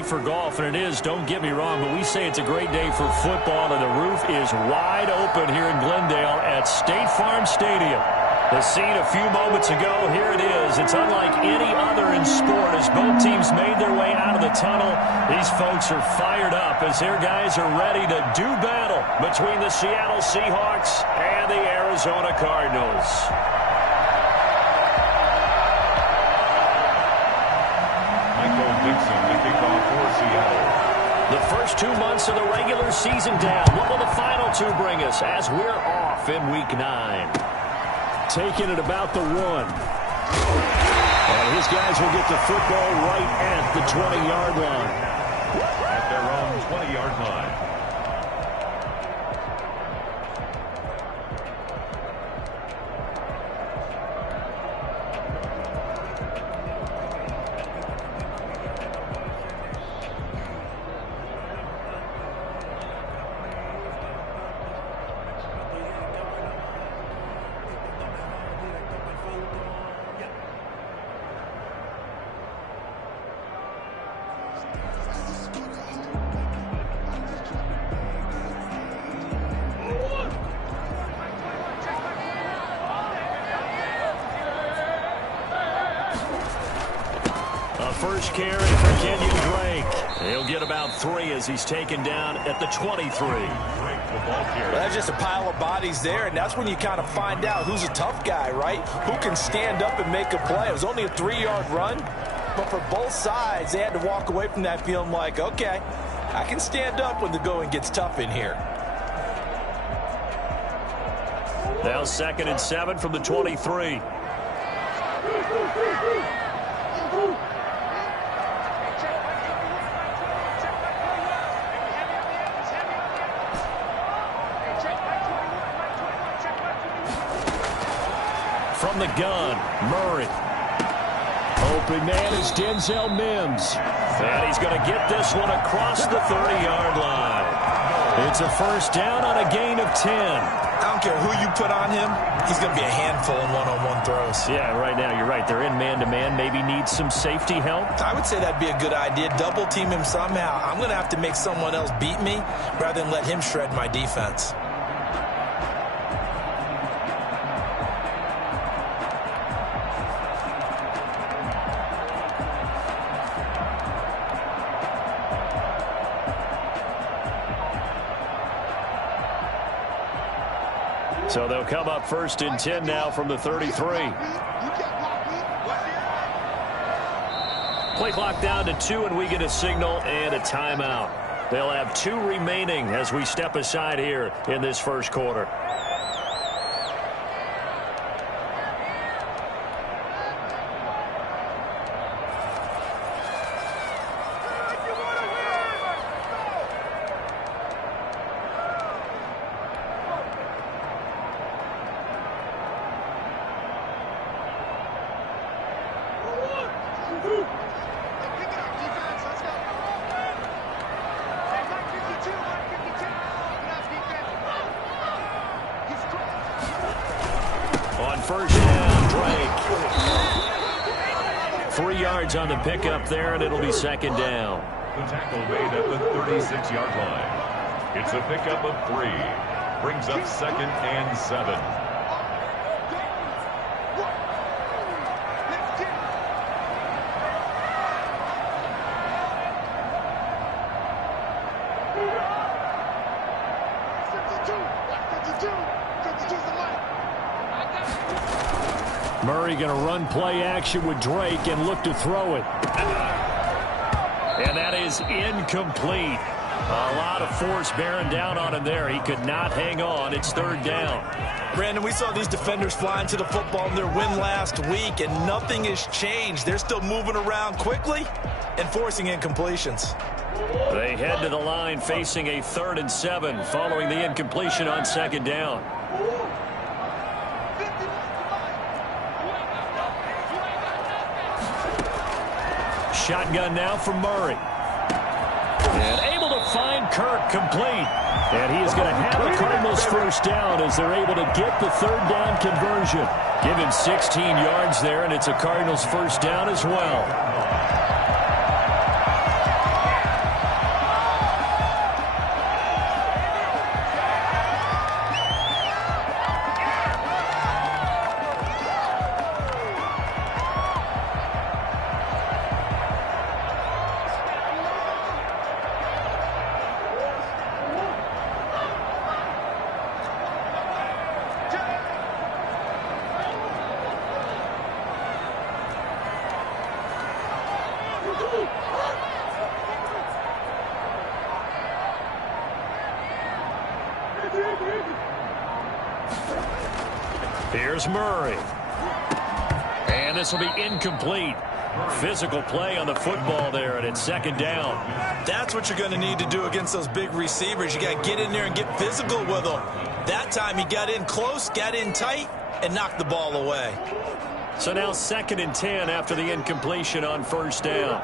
For golf, and it is, don't get me wrong, but we say it's a great day for football, and the roof is wide open here in Glendale at State Farm Stadium. The scene a few moments ago, here it is. It's unlike any other in sport as both teams made their way out of the tunnel. These folks are fired up as their guys are ready to do battle between the Seattle Seahawks and the Arizona Cardinals. The first 2 months of the regular season down. What will the final two bring us as we're off in Week 9? Taking it about the 1. And his guys will get the football right at the 20-yard line. At their own 20-yard line. First carry for Kenyon Drake. He'll get about 3 as he's taken down at the 23. Well, that's just a pile of bodies there, and that's when you kind of find out who's a tough guy, right? Who can stand up and make a play. It was only a 3-yard run, but for both sides, they had to walk away from that feeling like, okay, I can stand up when the going gets tough in here. Now 2nd and 7 from the 23. From the gun, Murray. Open man is Denzel Mims. And he's going to get this one across the 30-yard line. It's a first down on a gain of 10. I don't care who you put on him, he's going to be a handful in one-on-one throws. Yeah, right now, you're right. They're in man-to-man. Maybe needs some safety help. I would say that'd be a good idea. Double team him somehow. I'm going to have to make someone else beat me rather than let him shred my defense. So they'll come up 1st and 10 now from the 33. Play clock down to 2, and we get a signal and a timeout. They'll have 2 remaining as we step aside here in this first quarter. On first down, Drake. 3 yards on the pickup there, and it'll be 2nd down. The tackle made at the 36-yard line. It's a pickup of 3. Brings up 2nd and 7. Murray going to run play action with Drake and look to throw it. And that is incomplete. A lot of force bearing down on him there. He could not hang on. It's 3rd down. Brandon, we saw these defenders flying to the football in their win last week, and nothing has changed. They're still moving around quickly and forcing incompletions. They head to the line facing a 3rd and 7 following the incompletion on 2nd down. Shotgun now from Murray. And able to find Kirk complete. And he is going to have the Cardinals first down as they're able to get the 3rd down conversion. Give him 16 yards there, and it's a Cardinals first down as well. Here's Murray. And this will be incomplete. Physical play on the football there, and it's second down. That's what you're going to need to do against those big receivers. You got to get in there and get physical with them. That time he got in close, got in tight, and knocked the ball away. So now 2nd and 10 after the incompletion on first down.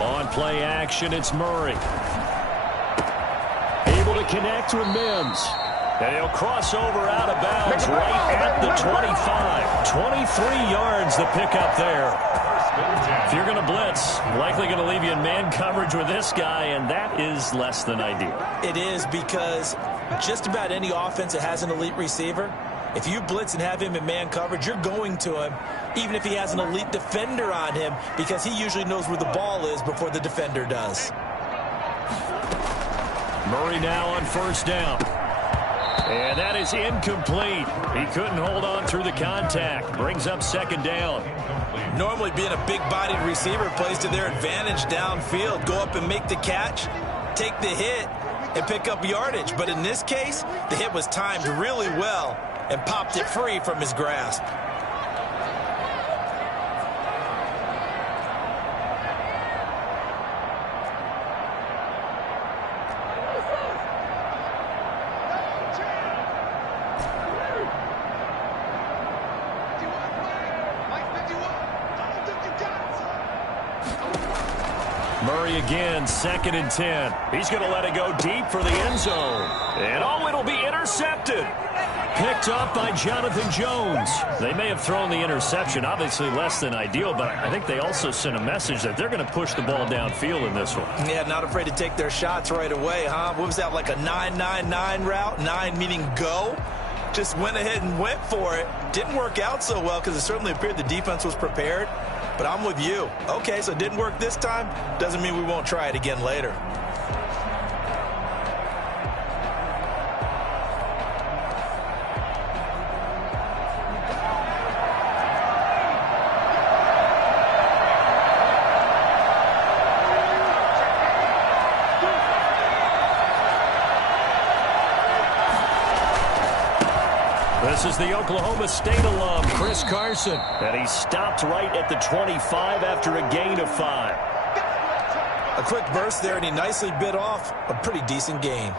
On play action, it's Murray. Able to connect with Mims. And he'll cross over out of bounds right at the 25. 23 yards the pickup there. If you're going to blitz, likely going to leave you in man coverage with this guy, and that is less than ideal. It is, because just about any offense that has an elite receiver, if you blitz and have him in man coverage, you're going to him, even if he has an elite defender on him, because he usually knows where the ball is before the defender does. Murray now on first down. And that is incomplete. He couldn't hold on through the contact. Brings up second down. Normally being a big-bodied receiver plays to their advantage downfield. Go up and make the catch, take the hit, and pick up yardage. But in this case, the hit was timed really well and popped it free from his grasp. Murray again, 2nd and 10. He's going to let it go deep for the end zone. And oh, it'll be intercepted. Picked up by Jonathan Jones. They may have thrown the interception, obviously less than ideal, but I think they also sent a message that they're going to push the ball downfield in this one. Yeah, not afraid to take their shots right away, huh? What was that, like a 9-9-9 route? 9 meaning go? Just went ahead and went for it. Didn't work out so well because it certainly appeared the defense was prepared. But I'm with you. Okay, so it didn't work this time. Doesn't mean we won't try it again later. This is the Oklahoma State alum, Chris Carson. And he stopped right at the 25 after a gain of 5. A quick burst there, and he nicely bit off a pretty decent gain.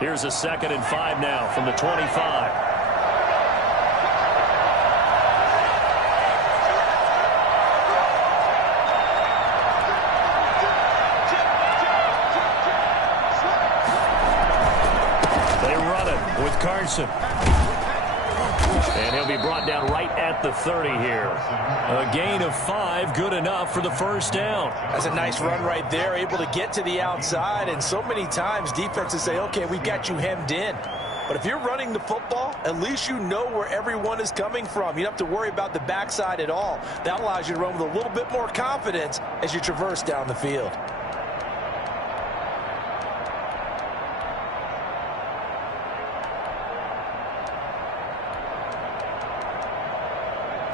Here's a 2nd and 5 now from the 25. They run it with Carson. And he'll be brought down right at the 30 here. A gain of 5, good enough for the first down. That's a nice run right there, able to get to the outside. And so many times defenses say, okay, we've got you hemmed in. But if you're running the football, at least you know where everyone is coming from. You don't have to worry about the backside at all. That allows you to run with a little bit more confidence as you traverse down the field.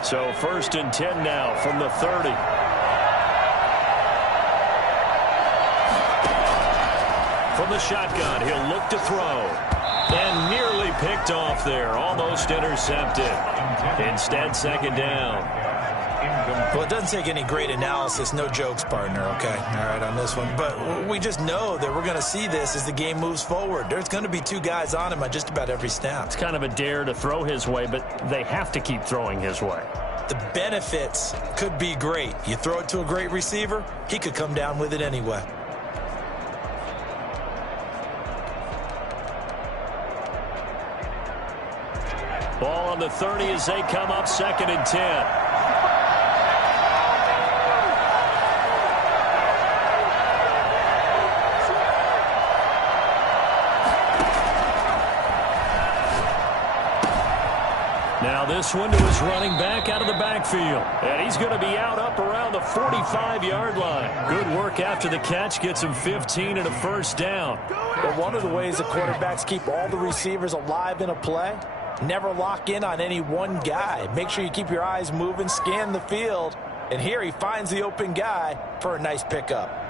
So 1st and 10 now from the 30. From the shotgun, he'll look to throw. And nearly picked off there. Almost intercepted. Instead, 2nd down. Well, it doesn't take any great analysis. No jokes, partner, okay? All right, on this one. But we just know that we're going to see this as the game moves forward. There's going to be 2 guys on him on just about every snap. It's kind of a dare to throw his way, but they have to keep throwing his way. The benefits could be great. You throw it to a great receiver, he could come down with it anyway. Ball on the 30 as they come up 2nd and 10. Now this one to his running back out of the backfield. And he's going to be out up around the 45-yard line. Good work after the catch. Gets him 15 and a first down. But one of the ways the quarterbacks keep all the receivers alive in a play, never lock in on any one guy. Make sure you keep your eyes moving, scan the field. And here he finds the open guy for a nice pickup.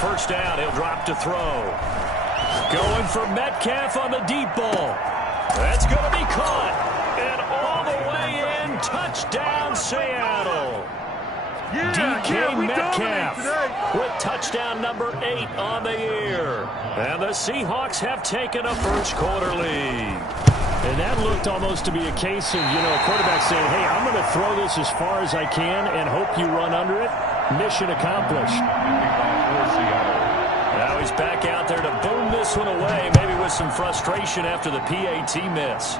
First down, he'll drop to throw. Going for Metcalf on the deep ball. That's going to be caught. And all the way in, touchdown Seattle. DK Metcalf with touchdown number 8 on the year. And the Seahawks have taken a first quarter lead. And that looked almost to be a case of, a quarterback saying, hey, I'm going to throw this as far as I can and hope you run under it. Mission accomplished. Now he's back out there to boom this one away, maybe with some frustration after the PAT miss.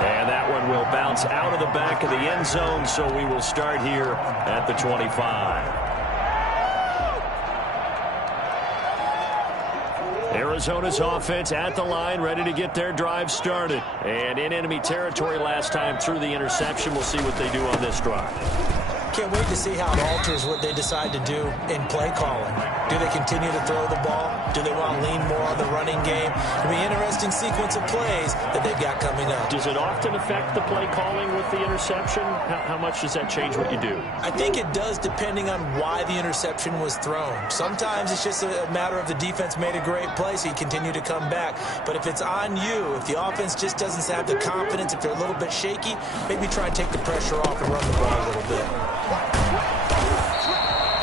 And that one will bounce out of the back of the end zone, so we will start here at the 25. Arizona's offense at the line, ready to get their drive started. And in enemy territory last time through the interception. We'll see what they do on this drive. Can't wait to see how it alters what they decide to do in play calling. Do they continue to throw the ball? Do they want to lean more on the running game? It'll be an interesting sequence of plays that they've got coming up. Does it often affect the play calling with the interception? How much does that change what you do? I think it does, depending on why the interception was thrown. Sometimes it's just a matter of the defense made a great play, so you continue to come back. But if it's on you, if the offense just doesn't have the confidence, if they're a little bit shaky, maybe try and take the pressure off and run the ball a little bit.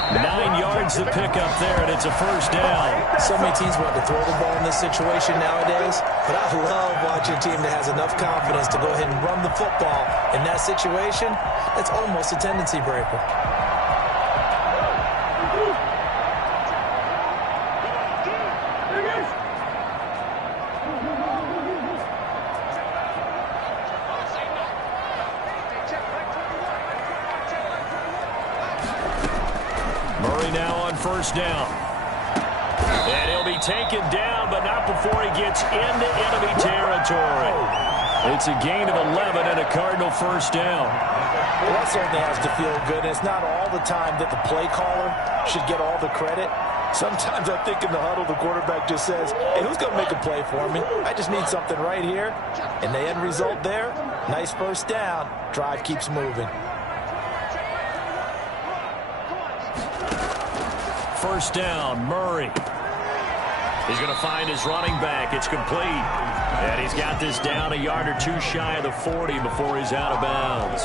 9 yards the pickup there, and it's a first down. So many teams want to throw the ball in this situation nowadays, but I love watching a team that has enough confidence to go ahead and run the football. In that situation, it's almost a tendency breaker. First down. And he'll be taken down, but not before he gets into enemy territory. It's a gain of 11 and a Cardinal first down. Well, that certainly has to feel good. And it's not all the time that the play caller should get all the credit. Sometimes I think in the huddle, the quarterback just says, hey, who's going to make a play for me? I just need something right here. And the end result there, nice first down. Drive keeps moving. First down, Murray. He's going to find his running back. It's complete. And he's got this down a yard or two shy of the 40 before he's out of bounds.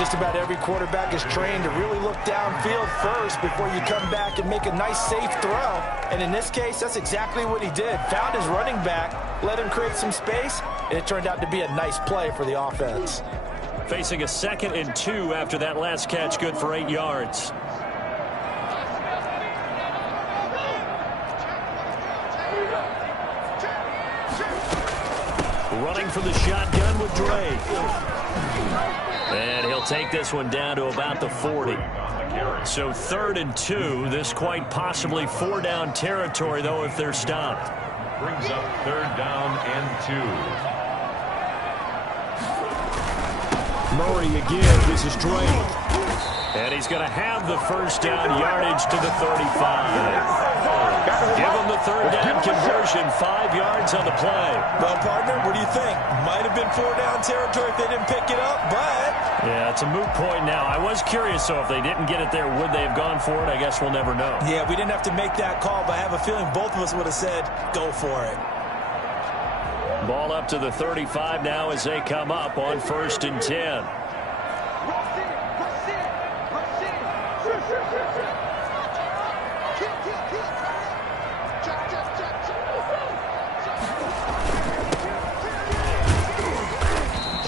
Just about every quarterback is trained to really look downfield first before you come back and make a nice, safe throw. And in this case, that's exactly what he did. Found his running back, let him create some space, and it turned out to be a nice play for the offense. Facing a 2nd and 2 after that last catch, good for 8 yards. Running for the shotgun with Drake. And he'll take this one down to about the 40. So 3rd and 2. This quite possibly 4-down territory, though, if they're stopped. Brings up 3rd down and 2. Murray again. This is Drake. And he's going to have the first down yardage to the 35. Give him the 3rd down conversion, 5 yards on the play. Well, partner, what do you think? Might have been 4-down territory if they didn't pick it up, but... Yeah, it's a moot point now. I was curious, so if they didn't get it there, would they have gone for it? I guess we'll never know. Yeah, we didn't have to make that call, but I have a feeling both of us would have said, go for it. Ball up to the 35 now as they come up on 1st and 10.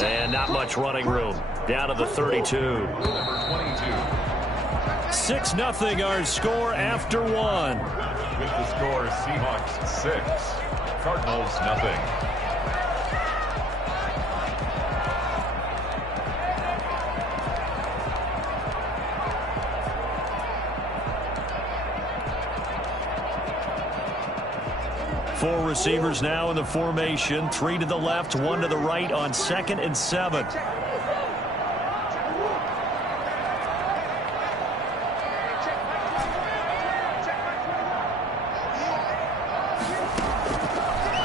And not much running room. Down to the 32. Number 22. 6-0 our score after one. With the score, Seahawks 6, Cardinals nothing. Four receivers now in the formation. 3 to the left, 1 to the right on 2nd and 7.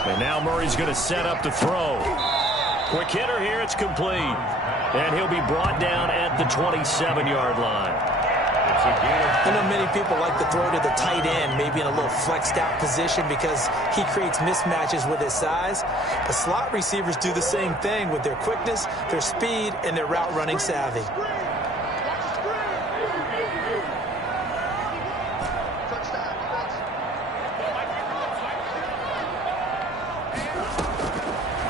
And now Murray's going to set up to throw. Quick hitter here, it's complete. And he'll be brought down at the 27-yard line. I know many people like to throw to the tight end, maybe in a little flexed out position because he creates mismatches with his size. The slot receivers do the same thing with their quickness, their speed, and their route running savvy.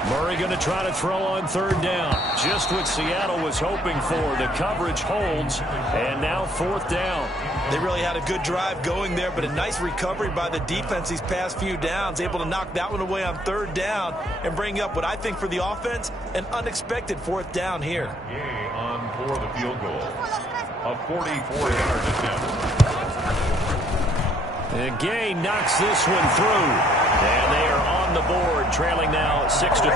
Murray going to try to throw on 3rd down. Just what Seattle was hoping for. The coverage holds, and now 4th down. They really had a good drive going there, but a nice recovery by the defense these past few downs, able to knock that one away on 3rd down and bring up what I think for the offense, an unexpected 4th down here. Yay on for the field goal. A 44-yard attempt. And Gay knocks this one through. And they are on the board, trailing now 6-3.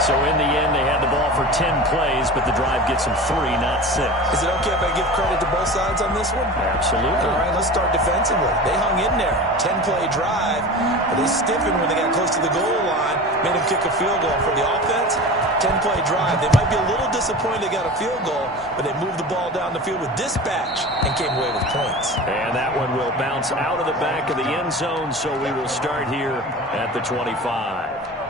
So in the end, they had the ball for 10 plays, but the drive gets them 3, not 6. Is it okay if I give credit to both sides on this one? Absolutely. All right, let's start defensively. They hung in there. 10-play drive, but they stiffened when they got close to the goal line, made them kick a field goal. For the offense, 10-play drive. They might be a little disappointed they got a field goal, but they moved the ball down the field with dispatch and came away with points. And that one will bounce out of the back of the end zone, so we will start here at the 25.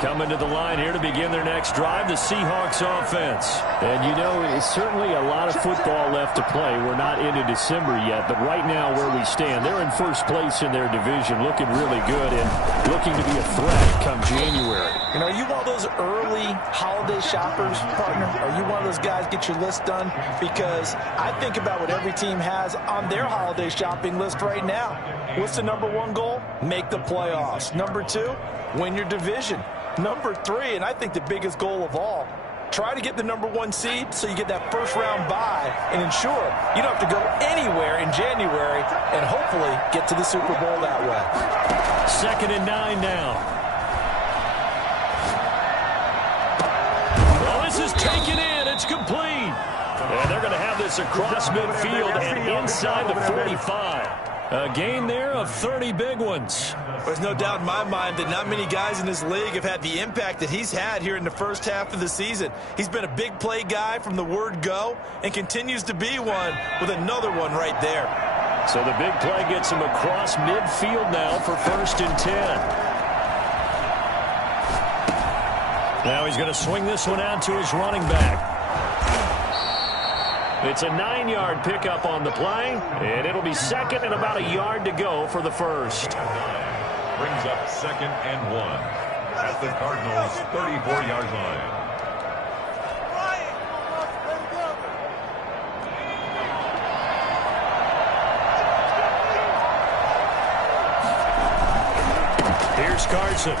Coming to the line here to begin their next drive, the Seahawks offense. And, you know, it's certainly a lot of football left to play. We're not into December yet, but right now where we stand, they're in first place in their division, looking really good and looking to be a threat come January. And are you one of those early holiday shoppers, partner? Are you one of those guys get your list done? Because I think about what every team has on their holiday shopping list right now. What's the #1 goal? Make the playoffs. #2, win your division. #3, and I think the biggest goal of all, try to get the #1 seed so you get that first-round bye and ensure you don't have to go anywhere in January and hopefully get to the Super Bowl that way. 2nd and 9 now. Well, this is taken in. It's complete. And they're going to have this across midfield and inside the 45. A gain there of 30 big ones. There's no doubt in my mind that not many guys in this league have had the impact that he's had here in the first half of the season. He's been a big play guy from the word go and continues to be one with another one right there. So the big play gets him across midfield now for 1st and 10. Now he's going to swing this one out to his running back. It's a 9-yard pickup on the play, and it'll be 2nd and about a yard to go for the first. Brings up 2nd and 1 at the Cardinals' 34-yard line. Here's Carson.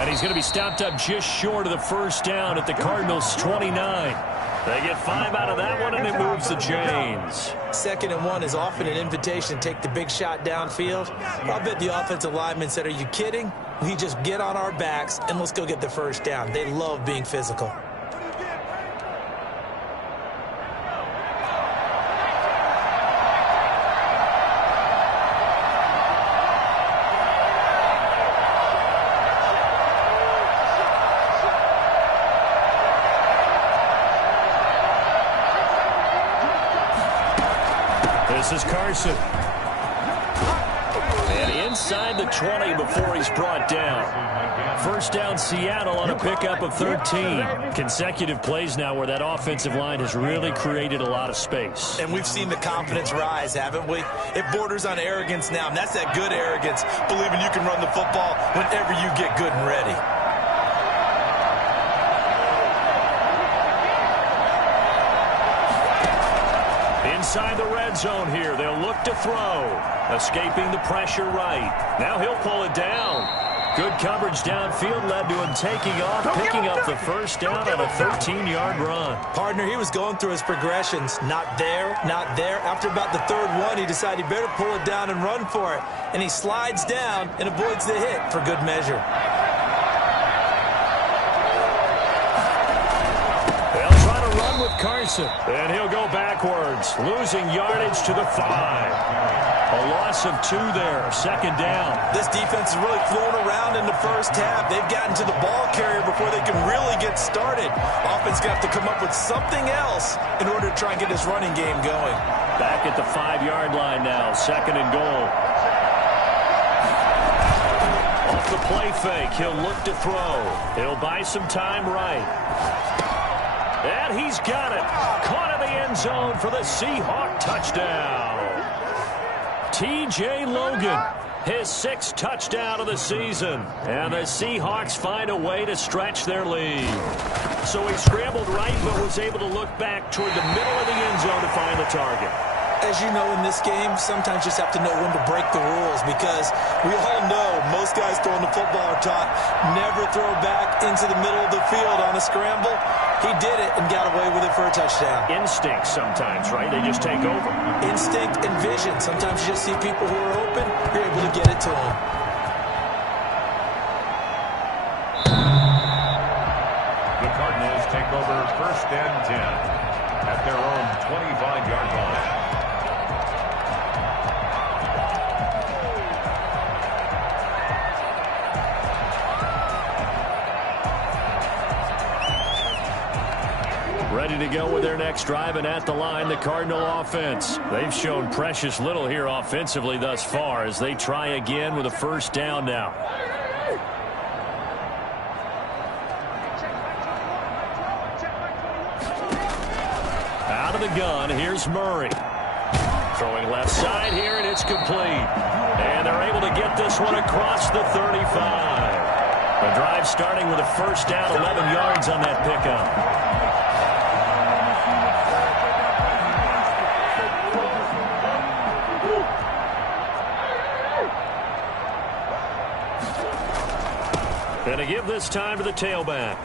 And he's going to be stopped up just short of the first down at the Cardinals' 29. They get 5 out of that one, and it moves the chains. 2nd and 1 is often an invitation to take the big shot downfield. I bet the offensive lineman said, are you kidding? We just get on our backs, and let's go get the first down. They love being physical. This is Carson. And inside the 20 before he's brought down. First down, Seattle on a pickup of 13. Consecutive plays now where that offensive line has really created a lot of space. And we've seen the confidence rise, haven't we? It borders on arrogance now, and that's that good arrogance, believing you can run the football whenever you get good and ready. Inside the red zone here, they'll look to throw. Escaping the pressure right. Now he'll pull it down. Good coverage downfield led to him taking off, picking up the first down on a 13-yard run. Partner, he was going through his progressions. Not there, not there. After about the third one, he decided he better pull it down and run for it. And he slides down and avoids the hit for good measure. They'll try to run with Carson. And he'll go backwards, losing yardage to the 5. A loss of 2 there, second down. This defense is really flown around in the first half. They've gotten to the ball carrier before they can really get started. Offense got to come up with something else in order to try and get this running game going. Back at the 5-yard line now, second and goal. Off the play fake, he'll look to throw. He'll buy some time right. And he's got it. Caught in the end zone for the Seahawk touchdown. T.J. Logan, his 6th touchdown of the season. And the Seahawks find a way to stretch their lead. So he scrambled right, but was able to look back toward the middle of the end zone to find the target. As you know, in this game, sometimes you just have to know when to break the rules, because we all know most guys throwing the football are taught never throw back into the middle of the field on a scramble. He did it and got away with it for a touchdown. Instinct sometimes, right? They just take over. Instinct and vision. Sometimes you just see people who are open, you're able to get it to them. The Cardinals take over first and 10 at their own 25-yard line. Ready to go with their next drive, and at the line, the Cardinal offense. They've shown precious little here offensively thus far as they try again with a first down now. Out of the gun, here's Murray. Throwing left side here, and it's complete. And they're able to get this one across the 35. The drive starting with a first down, 11 yards on that pickup. And to give this time to the tailback.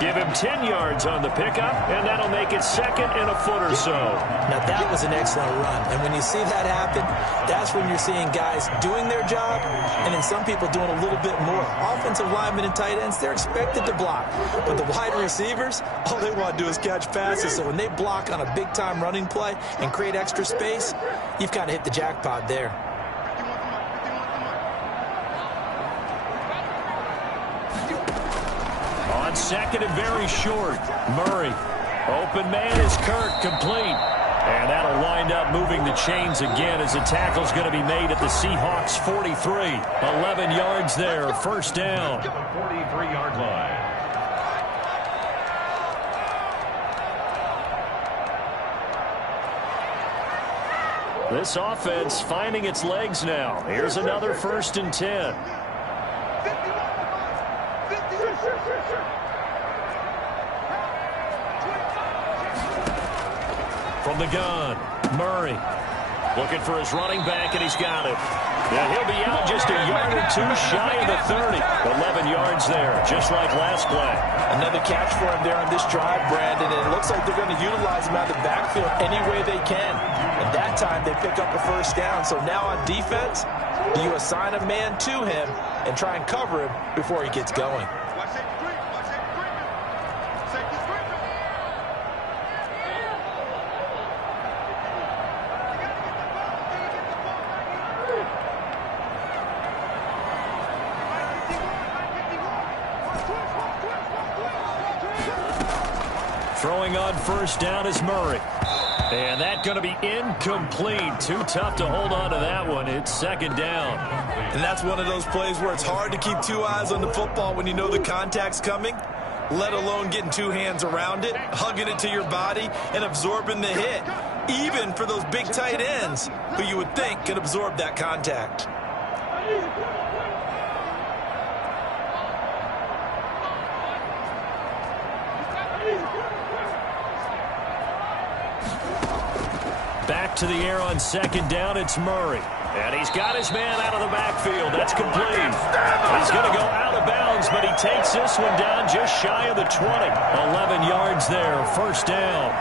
Give him 10 yards on the pickup, and that'll make it second and a foot or so. Now, that was an excellent run. And when you see that happen, that's when you're seeing guys doing their job, and then some people doing a little bit more. Offensive linemen and tight ends, they're expected to block. But the wide receivers, all they want to do is catch passes. So when they block on a big-time running play and create extra space, you've kind of hit the jackpot there. Second and very short. Murray. Open man is Kirk, complete. And that'll wind up moving the chains again as the tackle's going to be made at the Seahawks 43. 11 yards there, first down. 43-yard line. This offense finding its legs now. Here's another first and 10. From the gun, Murray looking for his running back, and he's got it. And he'll be out just a yard or two shy of the 30. 11 yards there, just like last play. Another catch for him there on this drive, Brandon, and it looks like they're going to utilize him out of the backfield any way they can. And that time they pick up a first down. So now on defense, do you assign a man to him and try and cover him before he gets going? Throwing on first down is Murray. And that's going to be incomplete. Too tough to hold on to that one. It's second down. And that's one of those plays where it's hard to keep two eyes on the football when you know the contact's coming, let alone getting two hands around it, hugging it to your body, and absorbing the hit, even for those big tight ends who you would think could absorb that contact. Back to the air on second down, it's Murray. And he's got his man out of the backfield. That's complete. He's going to go out of bounds, but he takes this one down just shy of the 20. 11 yards there, first down.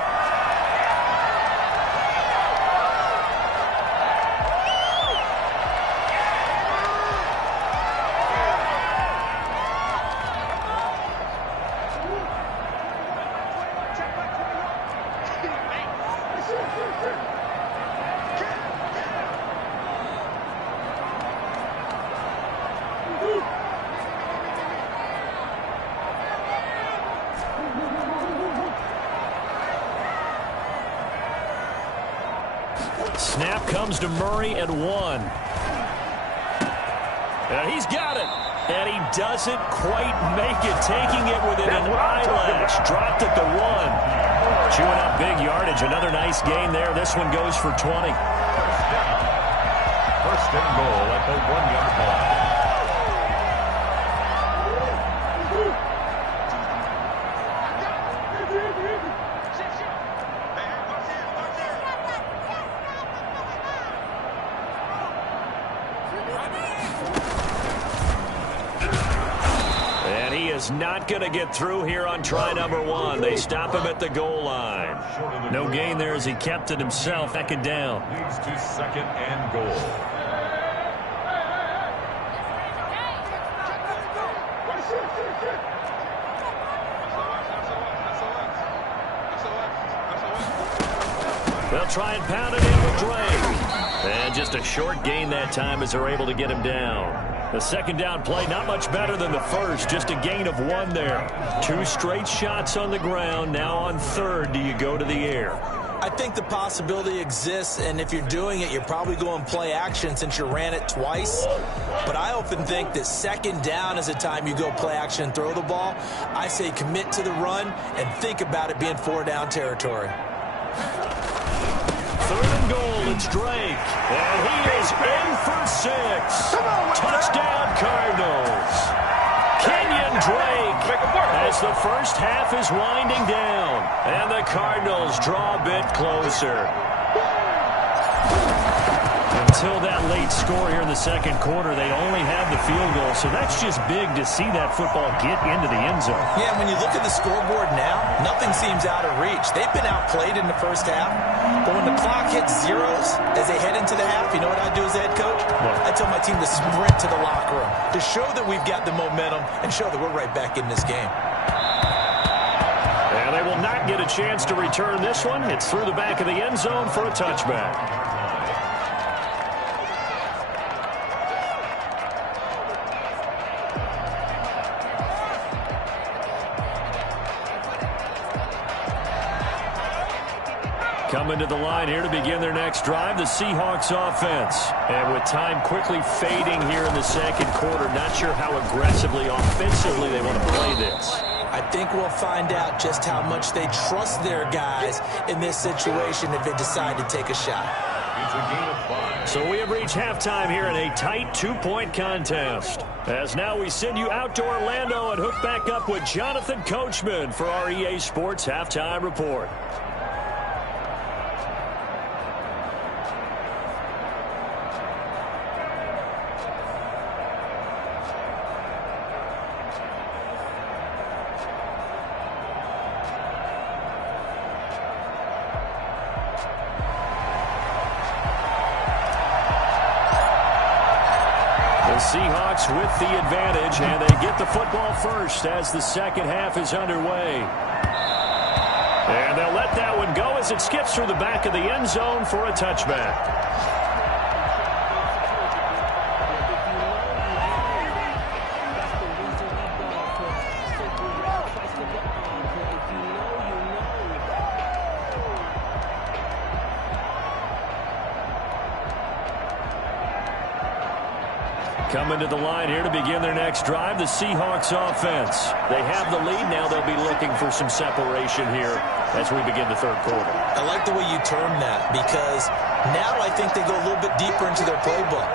Snap comes to Murray at 1. And he's got it. And he doesn't quite make it, taking it within an eyelash. Dropped at the 1. Chewing up big yardage. Another nice gain there. This one goes for 20. First and goal at the 1-yard line. Not going to get through here on try number 1. They stop him at the goal line. No gain there as he kept it himself. Second down. Leads to second and goal. They'll try and pound it in with Drake. And just a short gain that time as they're able to get him down. The second down play, not much better than the first. Just a gain of 1 there. 2 straight shots on the ground. Now on third, do you go to the air? I think the possibility exists, and if you're doing it, you're probably going play action since you ran it twice. But I often think that second down is the time you go play action and throw the ball. I say commit to the run and think about it being 4-down territory. Third and goal, it's Drake. And he is in for 6. Touchdown, Cardinals. Kenyon Drake as the first half is winding down. And the Cardinals draw a bit closer. Until that late score here in the second quarter, they only had the field goal. So that's just big to see that football get into the end zone. Yeah, when you look at the scoreboard now, nothing seems out of reach. They've been outplayed in the first half. But when the clock hits zeros as they head into the half, you know what I do as head coach? What? I tell my team to sprint to the locker room to show that we've got the momentum and show that we're right back in this game. And they will not get a chance to return this one. It's through the back of the end zone for a touchback. Coming to the line here to begin their next drive, the Seahawks offense. And with time quickly fading here in the second quarter, not sure how aggressively, offensively they want to play this. I think we'll find out just how much they trust their guys in this situation if they decide to take a shot. It's a gain of 5. So we have reached halftime here in a tight 2-point contest. As now we send you out to Orlando and hook back up with Jonathan Coachman for our EA Sports Halftime Report. Seahawks with the advantage, and they get the football first as the second half is underway. And they'll let that one go as it skips through the back of the end zone for a touchback. Coming to the line here to begin their next drive, the Seahawks offense. They have the lead. Now they'll be looking for some separation here as we begin the third quarter. I like the way you term that, because now I think they go a little bit deeper into their playbook.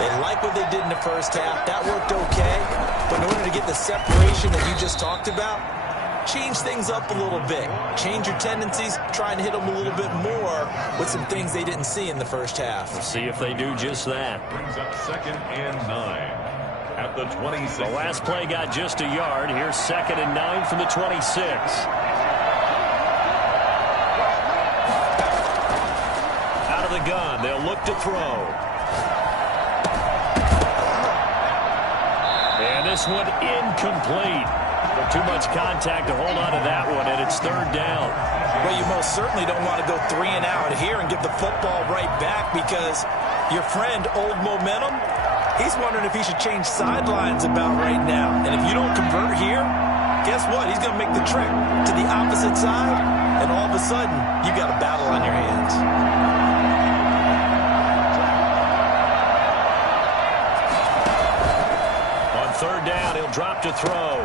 They like what they did in the first half. That worked okay. But in order to get the separation that you just talked about, change things up a little bit. Change your tendencies. Try and hit them a little bit more with some things they didn't see in the first half. We'll see if they do just that. Brings up 2nd and 9 at the 26. The last play got just a yard. Here's 2nd and 9 from the 26. Out of the gun. They'll look to throw. And this one incomplete. But too much contact to hold on to that one, and it's 3rd down. Well, you most certainly don't want to go 3 and out here and give the football right back, because your friend, Old Momentum, he's wondering if he should change sidelines about right now. And if you don't convert here, guess what? He's going to make the trip to the opposite side, and all of a sudden, you got a battle on your hands. On 3rd down, he'll drop to throw.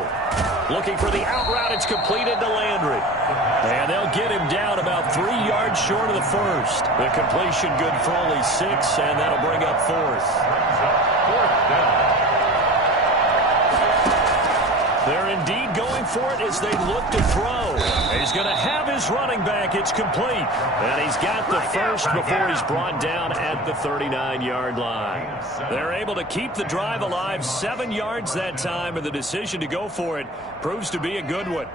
Looking for the out route. It's completed to Landry. And they'll get him down about 3 yards short of the first. The completion good for only 6, and that'll bring up 4th. 4th down. They're indeed going for it as they look to throw. He's going to have his running back. It's complete. And he's got the first before he's brought down at the 39-yard line. They're able to keep the drive alive 7 yards that time, and the decision to go for it proves to be a good one.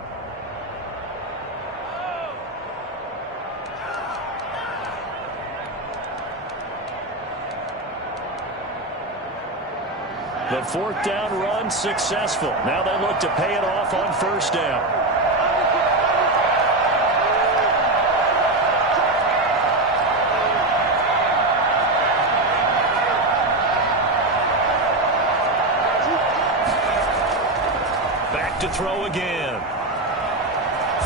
The 4th down run successful. Now they look to pay it off on 1st down. Back to throw again.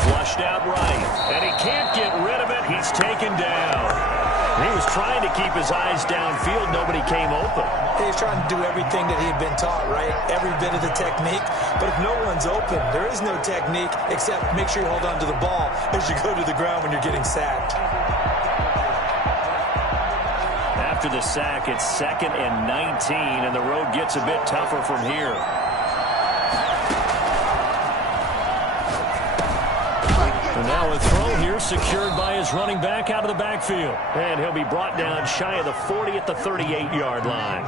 Flushed out right. And he can't get rid of it. He's taken down. He was trying to keep his eyes downfield. Nobody came open. He was trying to do everything that he had been taught, right? Every bit of the technique. But if no one's open, there is no technique except make sure you hold on to the ball as you go to the ground when you're getting sacked. After the sack, it's 2nd and 19, and the road gets a bit tougher from here. And now a throw here secured by his running back out of the backfield. And he'll be brought down shy of the 40 at the 38-yard line.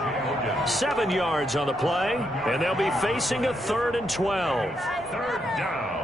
7 yards on the play, and they'll be facing a 3rd and 12. 3rd down.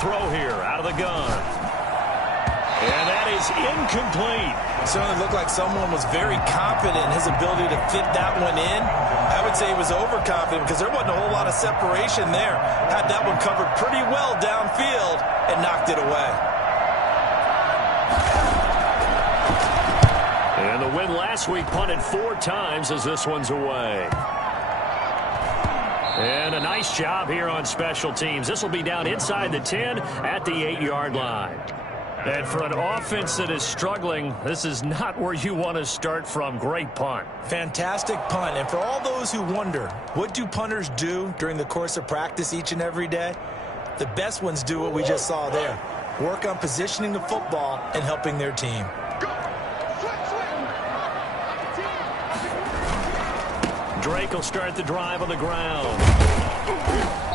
Throw here out of the gun. And that is incomplete. It certainly looked like someone was very confident in his ability to fit that one in. I would say he was overconfident because there wasn't a whole lot of separation there. Had that one covered pretty well downfield and knocked it away. And the win last week punted 4 times as this one's away. And a nice job here on special teams. This will be down inside the 10 at the 8-yard line. And for an offense that is struggling, this is not where you want to start from. Great punt. Fantastic punt. And for all those who wonder, what do punters do during the course of practice each and every day? The best ones do what we just saw there. Work on positioning the football and helping their team. Drake will start the drive on the ground.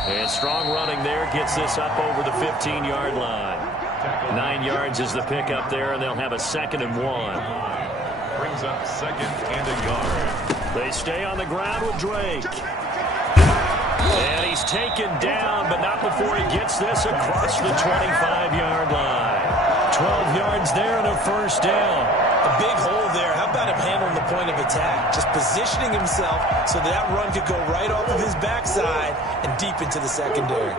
And strong running there gets this up over the 15-yard line. 9 yards is the pickup there, and they'll have a 2nd and 1. Brings up 2nd and a yard. They stay on the ground with Drake. And he's taken down, but not before he gets this across the 25-yard line. 12 yards there and a 1st down. A big hole there. How about him handling the point of attack? Just positioning himself so that run could go right off of his backside and deep into the secondary.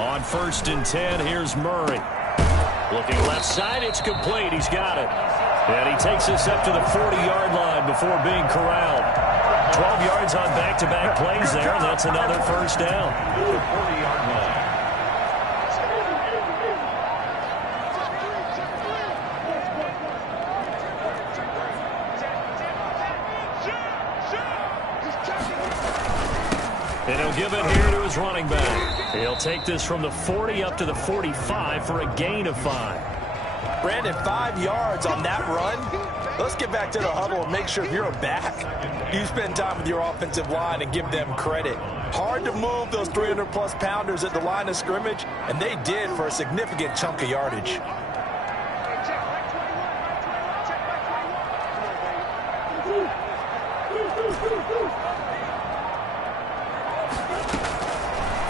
On 1st and 10, here's Murray. Looking left side, it's complete. He's got it. And he takes this up to the 40-yard line before being corralled. 12 yards on back-to-back plays there, and that's another first down. 40-yard line. And he'll give it here to his running back. He'll take this from the 40 up to the 45 for a gain of 5. Brandon, 5 yards on that run. Let's get back to the huddle and make sure if you're a back, you spend time with your offensive line and give them credit. Hard to move those 300-plus pounders at the line of scrimmage, and they did for a significant chunk of yardage.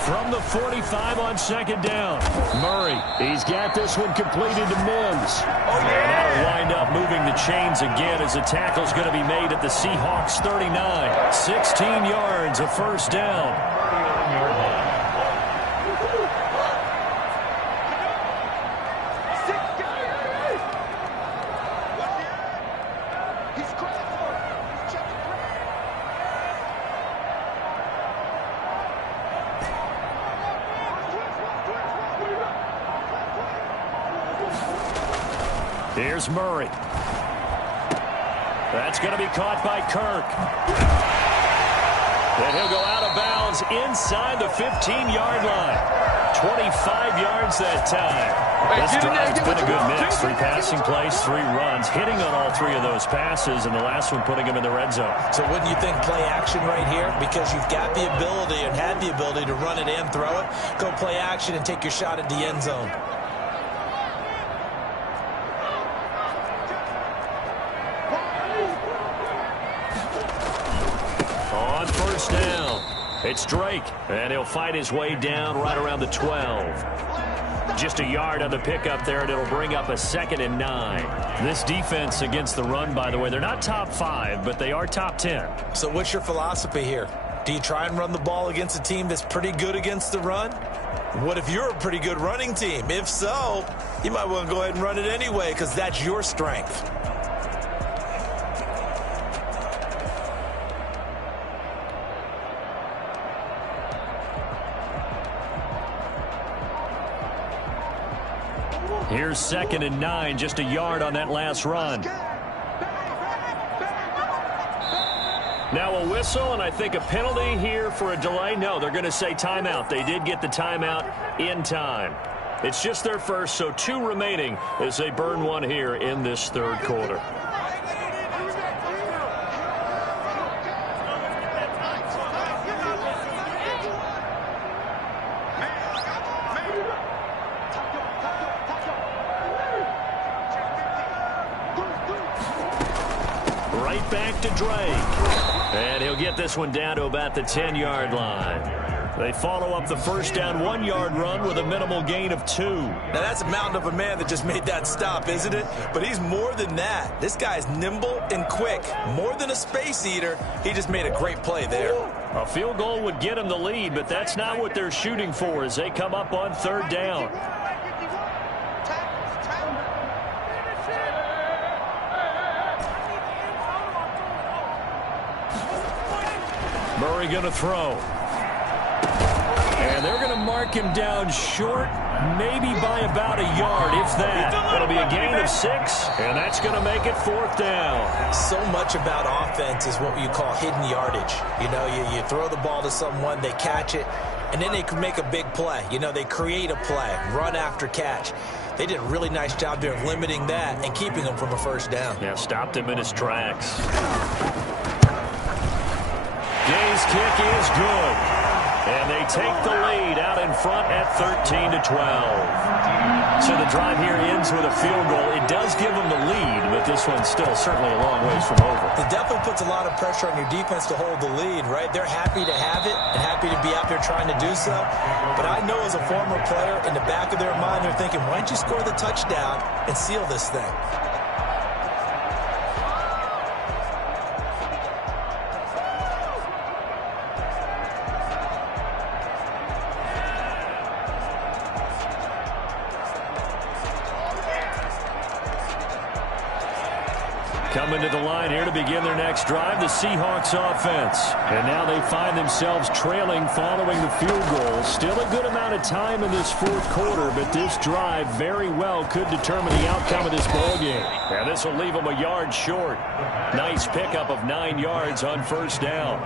From the 45 on 2nd down. Murray, he's got this one completed to Mims. And that'll wind up moving the chains again as the tackle's going to be made at the Seahawks 39. 16 yards, a first down. Here's Murray. That's going to be caught by Kirk. And he'll go out of bounds inside the 15-yard line. 25 yards that time. This drive's been a good mix. 3 passing plays, 3 runs, hitting on all 3 of those passes, and the last one putting him in the red zone. So wouldn't you think play action right here? Because you've got the ability and had the ability to run it and throw it. Go play action and take your shot at the end zone. On 1st down, it's Drake, and he'll fight his way down right around the 12. Just a yard on the pickup there, and it'll bring up a 2nd and 9. This defense against the run, by the way, they're not top 5, but they are top 10. So what's your philosophy here? Do you try and run the ball against a team that's pretty good against the run? What if you're a pretty good running team? If so, you might want to go ahead and run it anyway because that's your strength. Here's 2nd and 9, just a yard on that last run. Now a whistle, and I think a penalty here for a delay. No, they're going to say timeout. They did get the timeout in time. It's just their first, so 2 remaining as they burn one here in this 3rd quarter. Right back to Drake. And he'll get this one down to about the 10-yard line. They follow up the first down 1-yard run with a minimal gain of 2. Now that's a mountain of a man that just made that stop, isn't it? But he's more than that. This guy's nimble and quick. More than a space eater, he just made a great play there. A field goal would get him the lead, but that's not what they're shooting for as they come up on 3rd down. Murray going to throw. And they're going to mark him down short, maybe by about a yard, if that. It'll be a gain of 6, and that's going to make it 4th down. So much about offense is what you call hidden yardage. You know, you throw the ball to someone, they catch it, and then they can make a big play. You know, they create a play, run after catch. They did a really nice job there of limiting that and keeping him from a first down. Yeah, stopped him in his tracks. Gay's kick is good. And they take the lead out in front at 13-12. So the drive here ends with a field goal. It does give them the lead, but this one's still certainly a long ways from over. It definitely puts a lot of pressure on your defense to hold the lead, right? They're happy to have it and happy to be out there trying to do so. But I know as a former player, in the back of their mind, they're thinking, why don't you score the touchdown and seal this thing? Coming to the line here to begin their next drive, the Seahawks offense. And now they find themselves trailing following the field goal. Still a good amount of time in this fourth quarter, but this drive very well could determine the outcome of this ballgame. And this will leave them a yard short. Nice pickup of 9 yards on first down.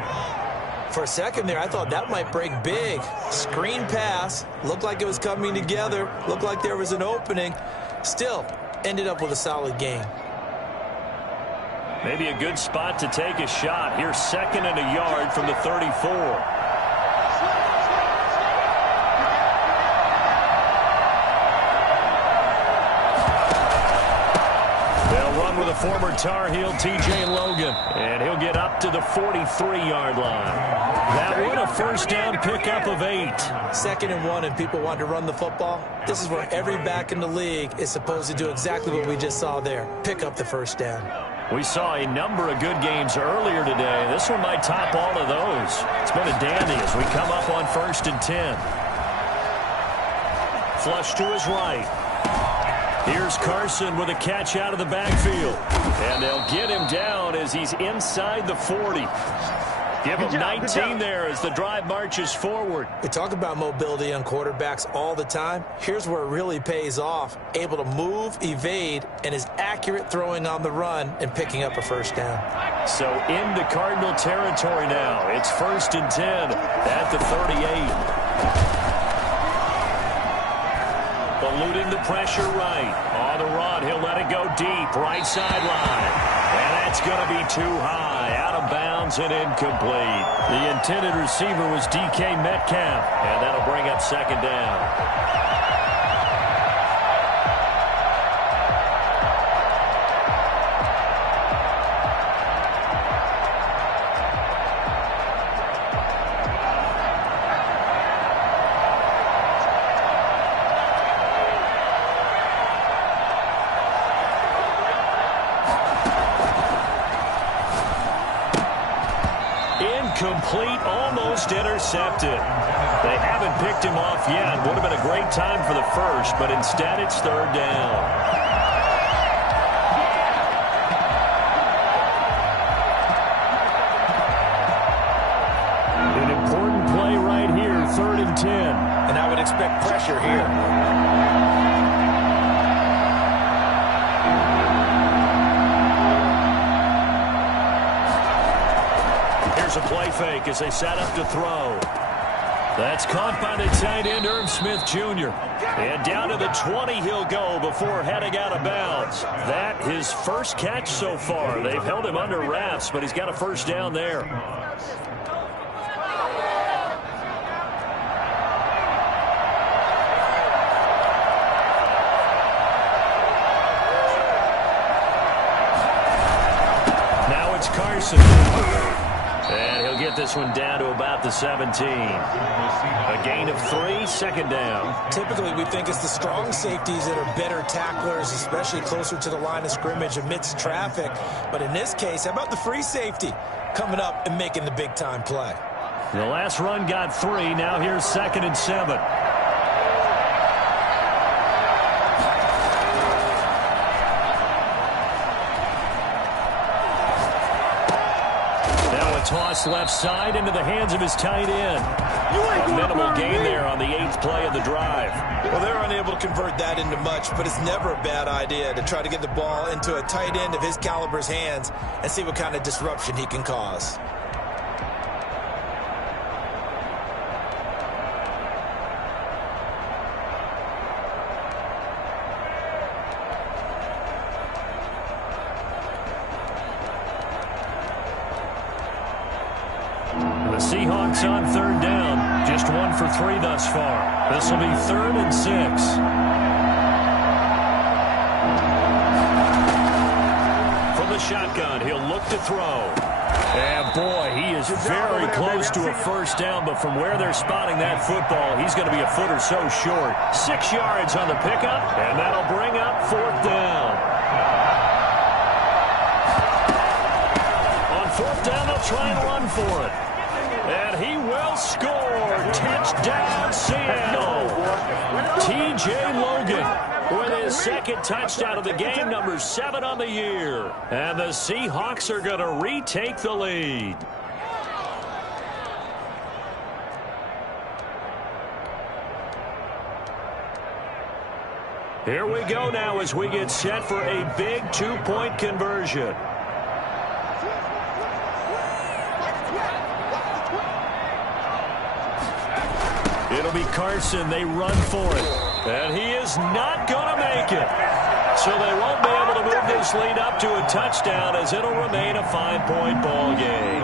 For a second there, I thought that might break big. Screen pass. Looked like it was coming together. Looked like there was an opening. Still, ended up with a solid gain. Maybe a good spot to take a shot. Here's 2nd and a yard from the 34. They'll run with a former Tar Heel, T.J. Logan. And he'll get up to the 43-yard line. That one a first down pickup of 8. 2nd and 1 and people want to run the football. This is where every back in the league is supposed to do exactly what we just saw there. Pick up the first down. We saw a number of good games earlier today. This one might top all of those. It's been a dandy as we come up on 1st and 10. Flush to his right. Here's Carson with a catch out of the backfield. And they'll get him down as he's inside the 40. Give him 19 there as the drive marches forward. We talk about mobility on quarterbacks all the time. Here's where it really pays off. Able to move, evade, and is accurate throwing on the run and picking up a first down. So into Cardinal territory now. It's 1st and 10 at the 38. Eluding the pressure right. On the run, he'll let it go deep. Right sideline. And that's going to be too high. Out of bounds and incomplete. The intended receiver was DK Metcalf. And that'll bring up 2nd down. Incomplete, almost intercepted. They haven't picked him off yet. Would have been a great time for the first, but instead it's 3rd down. An important play right here, 3rd and 10. And I would expect pressure here. A play fake as they set up to throw. That's caught by the tight end, Irv Smith Jr. And down to the 20 he'll go before heading out of bounds. That his first catch so far. They've held him under wraps, but he's got a first down there. Now it's Carson. And he'll get this one down to about the 17. A gain of 3, 2nd down. Typically, we think it's the strong safeties that are better tacklers, especially closer to the line of scrimmage amidst traffic. But in this case, how about the free safety coming up and making the big-time play? The last run got 3. Now here's 2nd and 7. Toss left side into the hands of his tight end. A minimal gain there on the 8th play of the drive. Well, they're unable to convert that into much, but it's never a bad idea to try to get the ball into a tight end of his caliber's hands and see what kind of disruption he can cause. The Seahawks on 3rd down. Just 1 for 3 thus far. This will be 3rd and 6. From the shotgun, he'll look to throw. And boy, he is very close to a first down, but from where they're spotting that football, he's going to be a foot or so short. 6 yards on the pickup, and that'll bring up 4th down. On 4th down, they'll try and run for it. And he will score. Touchdown, Seattle. T.J. Logan with his second touchdown of the game, number 7 on the year. And the Seahawks are going to retake the lead. Here we go now as we get set for a big 2-point conversion. It'll be Carson. They run for it. And he is not going to make it. So they won't be able to move this lead up to a touchdown as it'll remain a 5-point ball game.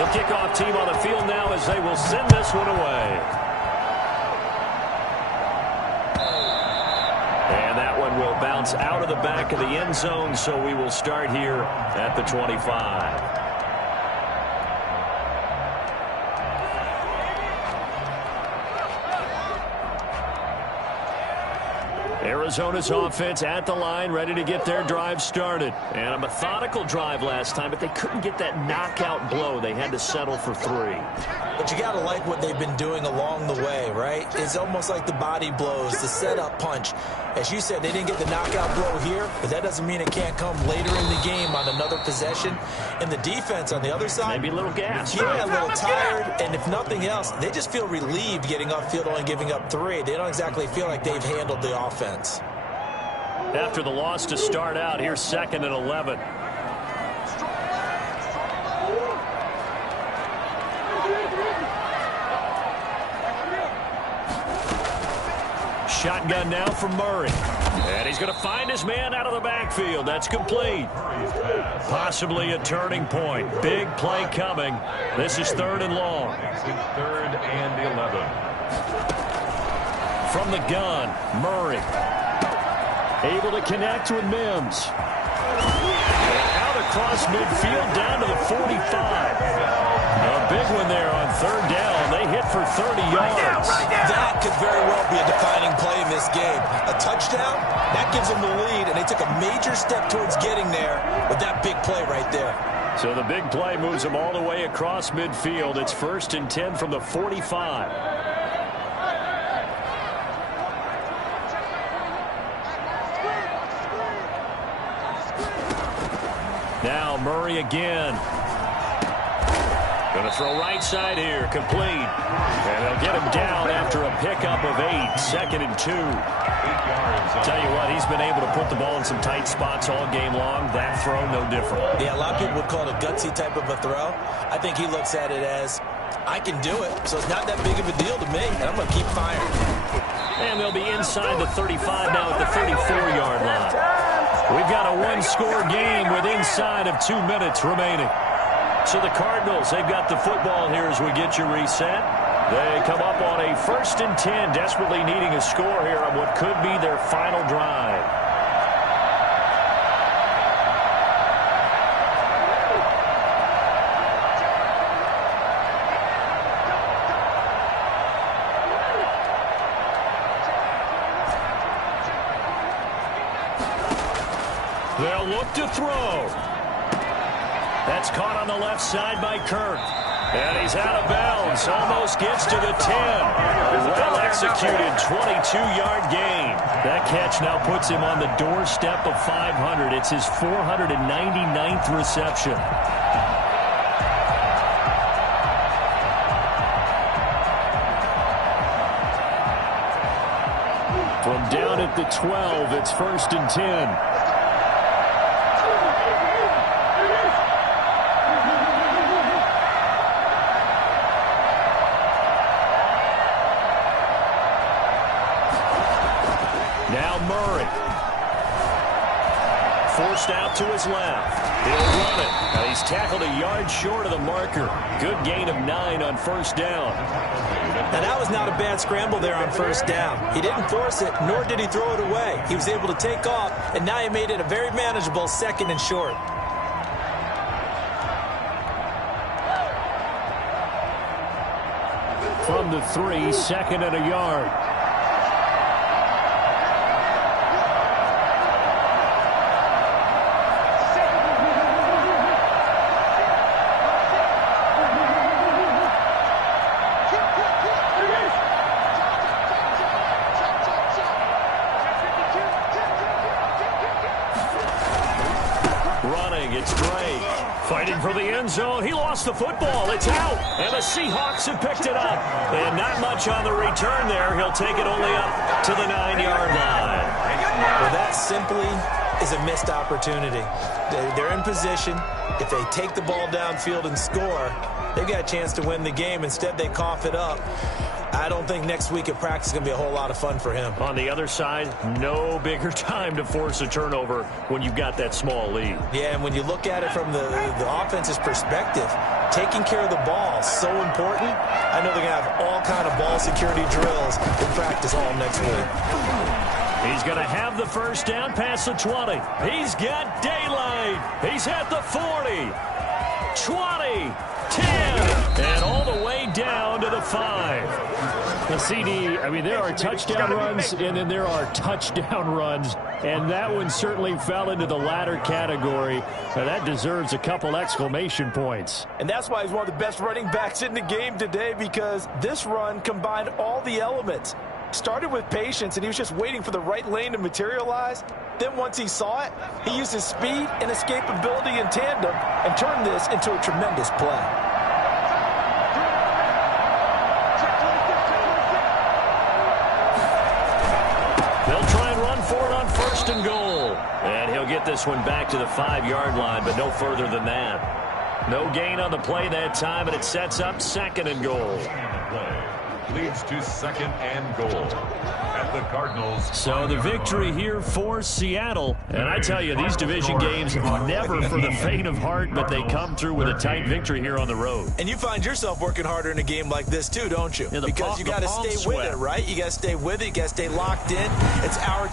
The kickoff team on the field now as they will send this one away. And that one will bounce out of the back of the end zone, so we will start here at the 25. Arizona's offense at the line, ready to get their drive started. And a methodical drive last time, but they couldn't get that knockout blow. They had to settle for 3. But you got to like what they've been doing along the way, right? It's almost like the body blows, the setup punch. As you said, they didn't get the knockout blow here, but that doesn't mean it can't come later in the game on another possession. And the defense on the other side, maybe a little gas. Yeah, a little tired. And if nothing else, they just feel relieved getting off field, only giving up 3. They don't exactly feel like they've handled the offense. After the loss to start out, here's 2nd and 11. Shotgun now from Murray. And he's going to find his man out of the backfield. That's complete. Possibly a turning point. Big play coming. This is 3rd and long. 3rd and 11. From the gun, Murray. Able to connect with Mims. And out across midfield down to the 45. A big one there on 3rd down. They hit for 30 yards. That could very well be a defining play in this game. A touchdown, that gives them the lead, and they took a major step towards getting there with that big play right there. So the big play moves them all the way across midfield. It's 1st and 10 from the 45. Now Murray again. Going to throw right side here, complete. And they'll get him down after a pickup of 8, 2nd and 2. Tell you what, he's been able to put the ball in some tight spots all game long. That throw, no different. Yeah, a lot of people would call it a gutsy type of a throw. I think he looks at it as, I can do it, so it's not that big of a deal to me, and I'm going to keep firing. And they'll be inside the 35 now at the 34-yard line. We've got a 1-score game with inside of 2 minutes remaining. So the Cardinals, they've got the football here as we get you reset. They come up on a 1st and 10, desperately needing a score here on what could be their final drive. They'll look to throw. That's caught on the left side by Kirk. And he's out of bounds. Almost gets to the 10. Well-executed 22-yard gain. That catch now puts him on the doorstep of 500. It's his 499th reception. From down at the 12, it's 1st and 10. Forced out to his left. He'll run it. And he's tackled a yard short of the marker. Good gain of 9 on 1st down. Now, that was not a bad scramble there on 1st down. He didn't force it, nor did he throw it away. He was able to take off, and now he made it a very manageable 2nd and short. From the 3, 2nd and a yard. It's Gray fighting for the end zone. He lost the football. It's out. And the Seahawks have picked it up. And not much on the return there. He'll take it only up to the 9-yard line. Well, that simply is a missed opportunity. They're in position. If they take the ball downfield and score, they've got a chance to win the game. Instead, they cough it up. I don't think next week at practice is going to be a whole lot of fun for him. On the other side, no bigger time to force a turnover when you've got that small lead. Yeah, and when you look at it from the offense's perspective, taking care of the ball is so important. I know they're going to have all kind of ball security drills in practice all next week. He's going to have the first down past the 20. He's got daylight. He's at the 40, 20, 10, and all the way down to the 5. The CD, I mean, there are touchdown runs, and then there are touchdown runs, and that one certainly fell into the latter category. Now, that deserves a couple exclamation points. And that's why he's one of the best running backs in the game today, because this run combined all the elements. Started with patience, and he was just waiting for the right lane to materialize. Then once he saw it, he used his speed and escapability in tandem and turned this into a tremendous play. They'll try and run for it on 1st and goal. And he'll get this one back to the 5-yard line, but no further than that. No gain on the play that time, and it sets up 2nd and goal. Leads to 2nd and goal at the Cardinals. So the victory here for Seattle. And I tell you, these division games never for the faint of heart, but they come through with a tight victory here on the road. And you find yourself working harder in a game like this too, don't you? Yeah, because you got to stay with it, right? You got to stay with it. You got to stay locked in. It's our